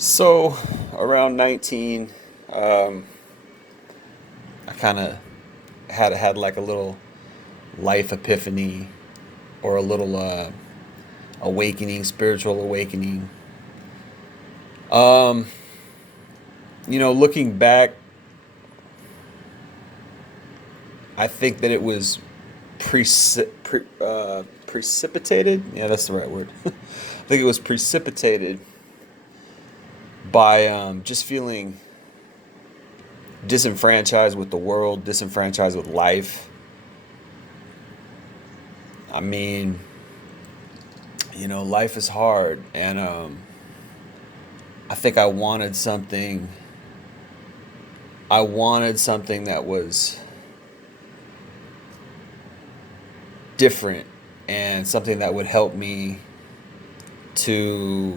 So around 19, um, I kind of had like a little life epiphany or a little awakening, spiritual awakening. Um, Looking back, I think that it was precipitated. Yeah, that's the right word. I think it was precipitated by just feeling disenfranchised with the world, disenfranchised with life. I mean, life is hard, and I think I wanted something that was different and something that would help me to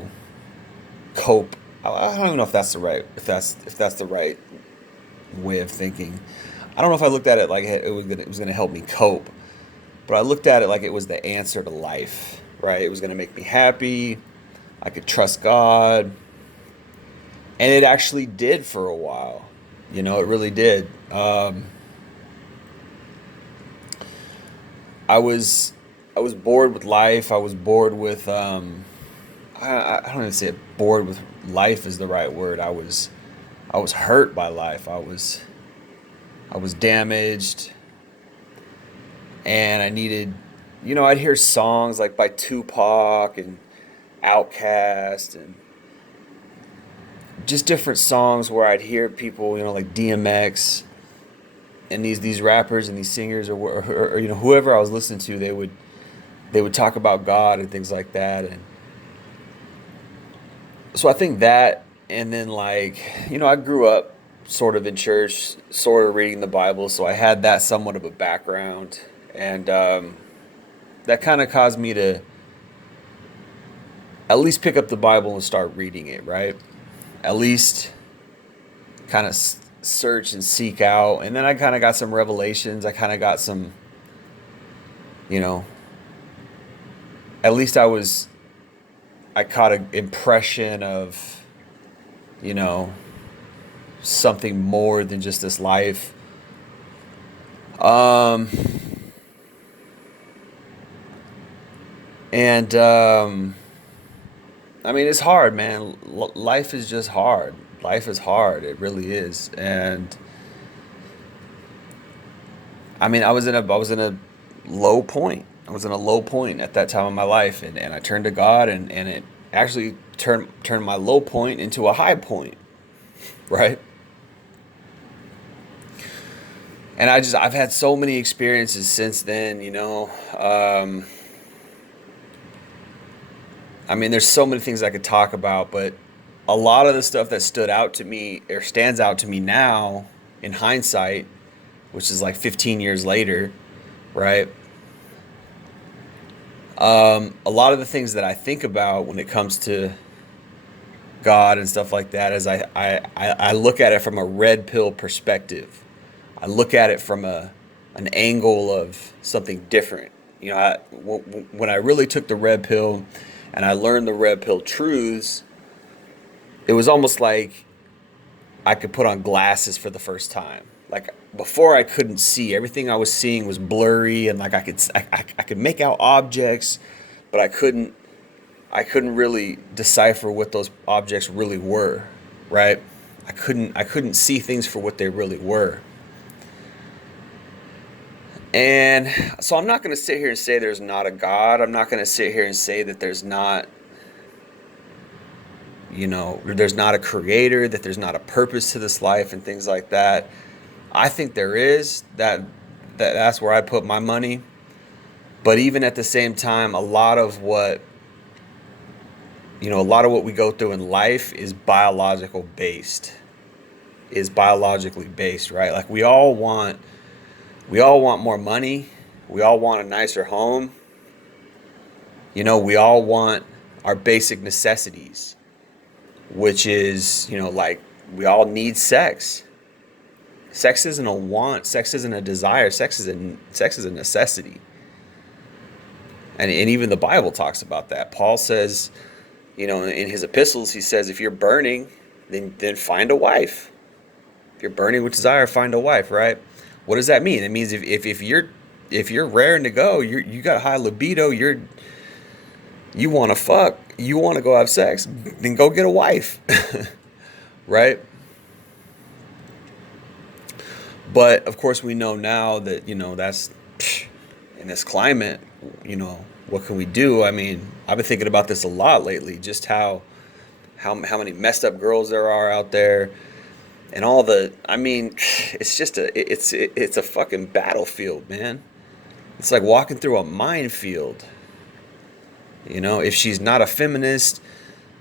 cope. I don't even know if that's the right if that's the right way of thinking. I don't know if I looked at it like it was gonna help me cope, but I looked at it like it was the answer to life. Right? It was gonna make me happy. I could trust God, and it actually did for a while. It really did. I was I was bored with life. I was bored with I don't even say bored with life is the right word. I was hurt by life. I was damaged, and I needed, I'd hear songs like by Tupac and Outkast and just different songs where I'd hear people, like DMX and these rappers and these singers or whoever I was listening to, they would talk about God and things like that. And so I think that, and then like, I grew up sort of in church, sort of reading the Bible, so I had that somewhat of a background, and that kind of caused me to at least pick up the Bible and start reading it, right? At least kind of search and seek out, and then I kind of got some revelations. I kind of got some, you know, at least I caught an impression of, you know, something more than just this life. Um, and I mean, it's hard, man. Life is just hard. Life is hard. It really is. And I mean, I was in a low point. I was in a low point at that time of my life, and I turned to God, and it actually turned my low point into a high point, right? And I've had so many experiences since then, I mean, there's so many things I could talk about, but a lot of the stuff that stood out to me or stands out to me now in hindsight, which is like 15 years later, right? A lot of the things that I think about when it comes to God and stuff like that is I look at it from a red pill perspective. I look at it from an angle of something different. When I really took the red pill and I learned the red pill truths, it was almost like I could put on glasses for the first time. Like before, I couldn't see. Everything I was seeing was blurry, and like I could make out objects, but I couldn't really decipher what those objects really were, right? I couldn't see things for what they really were. And so I'm not going to sit here and say there's not a God. I'm not going to sit here and say that there's not, there's not a creator, that there's not a purpose to this life and things like that. I think there is. That's where I put my money. But even at the same time, a lot of what we go through in life is biologically based, right? Like we all want more money. We all want a nicer home. We all want our basic necessities, which is, like we all need sex. Sex isn't a want. Sex isn't a desire. Sex is a necessity. And even the Bible talks about that. Paul says In his epistles, he says, if you're burning, then find a wife. If you're burning with desire, find a wife, right? What does that mean? It means if you're raring to go, you got high libido, you want to fuck, you want to go have sex, then go get a wife, right? But of course, we know now that that's in this climate. What can we do? I mean, I've been thinking about this a lot lately. Just how many messed up girls there are out there, and all the. I mean, it's a fucking battlefield, man. It's like walking through a minefield. If she's not a feminist,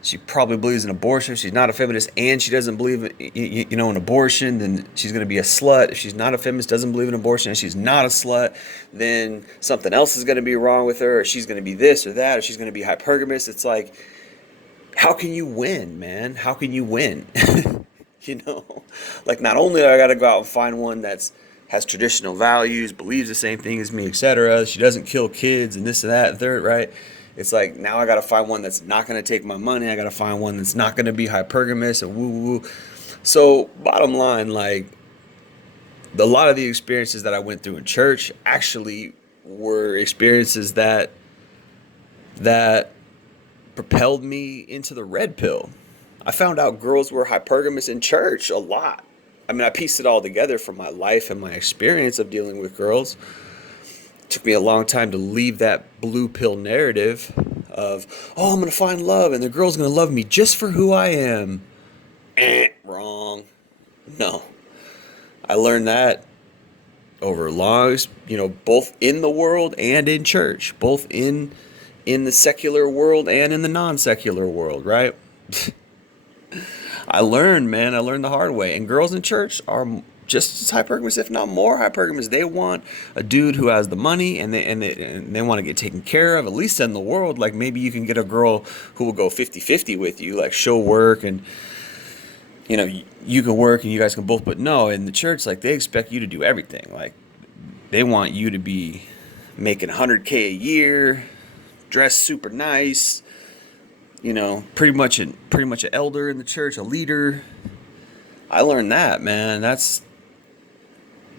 she probably believes in abortion. If she's not a feminist and she doesn't believe in abortion, then she's going to be a slut. If she's not a feminist, doesn't believe in abortion, and she's not a slut, then something else is going to be wrong with her, or she's going to be this or that, or she's going to be hypergamous. It's like, how can you win, man? How can you win? Like, not only do I got to go out and find one has traditional values, believes the same thing as me, etc. She doesn't kill kids and this and that and third, right? It's like, now I got to find one that's not going to take my money. I got to find one that's not going to be hypergamous and woo woo. So bottom line, like, a lot of the experiences that I went through in church actually were experiences that propelled me into the red pill. I found out girls were hypergamous in church a lot. I mean, I pieced it all together from my life and my experience of dealing with girls. Took me a long time to leave that blue pill narrative of, oh, I'm going to find love and the girl's going to love me just for who I am. Wrong. No. I learned that over longs, both in the world and in church, both in the secular world and in the non-secular world, right? I learned the hard way. And girls in church are just as hypergamous, if not more hypergamous. They want a dude who has the money, and they want to get taken care of, at least in the world. Like, maybe you can get a girl who will go 50-50 with you, like she'll work and you can work and you guys can both. But no, in the church, like, they expect you to do everything. Like, they want you to be making $100K a year, dress super nice, pretty much an elder in the church, a leader. I learned that, man.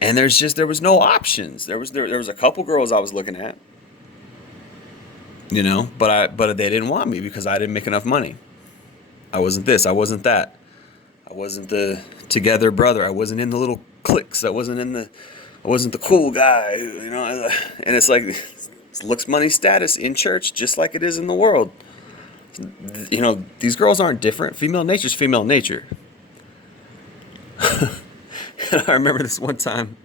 And there was no options. There was a couple girls I was looking at, but they didn't want me because I didn't make enough money. I wasn't this, I wasn't that. I wasn't the together brother. I wasn't in the little cliques. I wasn't the cool guy, and it's like, it's looks, money, status in church just like it is in the world. These girls aren't different. Female nature is female nature. I remember this one time,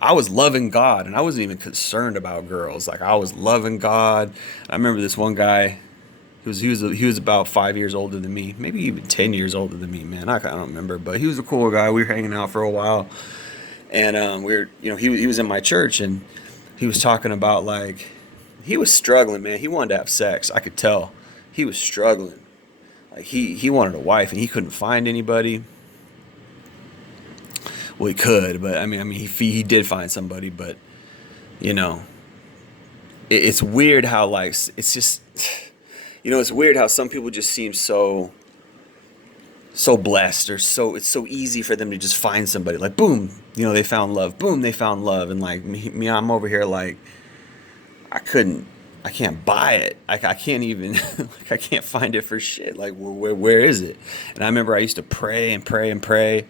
I was loving God and I wasn't even concerned about girls. Like, I was loving God. I remember this one guy, he was about 5 years older than me, maybe even 10 years older than me, man. I don't remember, but he was a cool guy. We were hanging out for a while, and he was in my church, and he was talking about, like, he was struggling, man. He wanted to have sex. I could tell he was struggling. Like, he wanted a wife and he couldn't find anybody. Well, he could, but I mean, he did find somebody, but it's weird how, like, it's just, it's weird how some people just seem so blessed, or it's so easy for them to just find somebody. Like, boom, they found love. Boom, they found love. And like me, I'm over here like, I can't buy it. I can't even, like, I can't find it for shit. Like, where is it? And I remember I used to pray and pray and pray.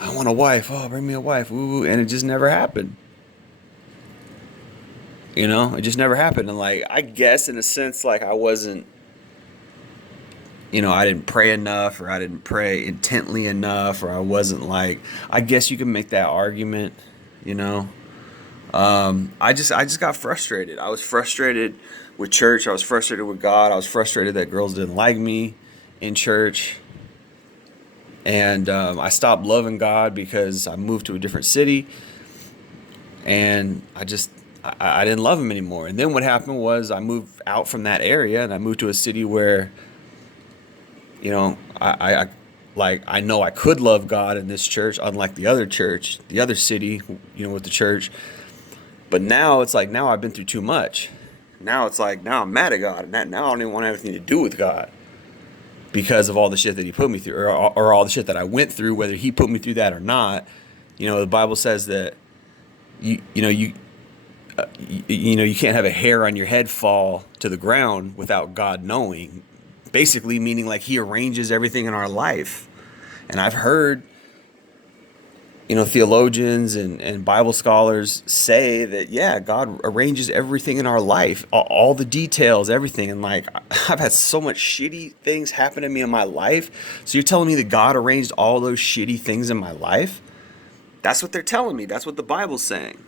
I want a wife. Oh, bring me a wife. Ooh, and it just never happened. It just never happened. And, like, I guess in a sense, like, I wasn't, I didn't pray enough, or I didn't pray intently enough, or I wasn't, like, I guess you can make that argument, I just got frustrated. I was frustrated with church. I was frustrated with God. I was frustrated that girls didn't like me in church. And I stopped loving God because I moved to a different city, and I didn't love him anymore. And then what happened was I moved out from that area, and I moved to a city where, I know I could love God in this church, unlike the other church, the other city, with the church. But now it's like, now I've been through too much. Now it's like, now I'm mad at God, and now I don't even want anything to do with God because of all the shit that he put me through, or all the shit that I went through, whether he put me through that or not. The Bible says that you can't have a hair on your head fall to the ground without God knowing. Basically, meaning like he arranges everything in our life. And I've heard, theologians and Bible scholars say that, yeah, God arranges everything in our life, all the details, everything. And like, I've had so much shitty things happen to me in my life. So you're telling me that God arranged all those shitty things in my life? That's what they're telling me. That's what the Bible's saying.